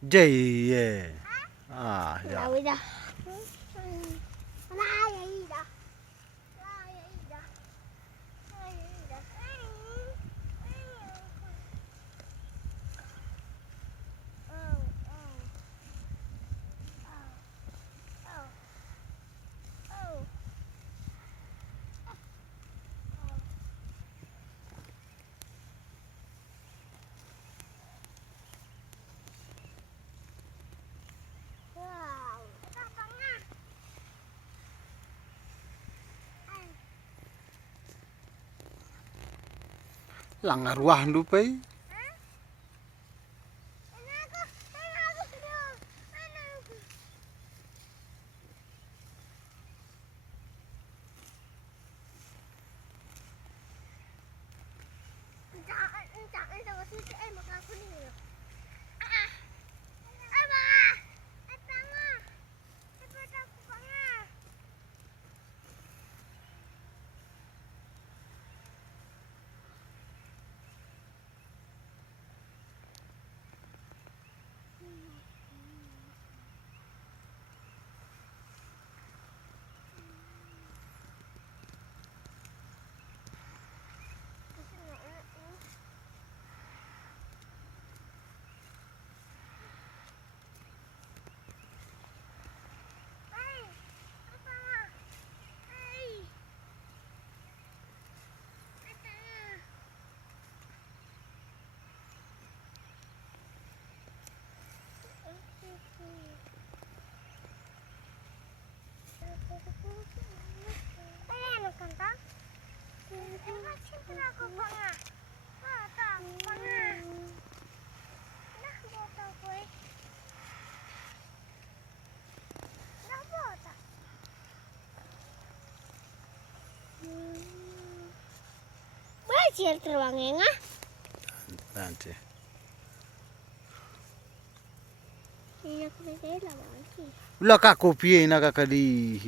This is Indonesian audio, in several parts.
Jay, ah, ya. Lawi dah. Lang arwah lupai. Belajar terbangnya ngah. Nanti. Ini aku belajar lama lagi. Ulah kak kopi nak kali.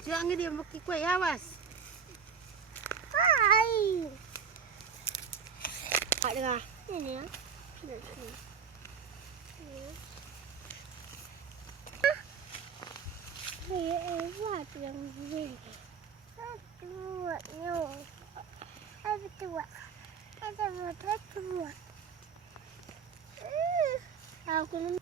Jangan dia pakai kue awas. Hai. Ada ini ya. Buat yang ini. Buatnya. Ada tua. Ada buat tua. Aku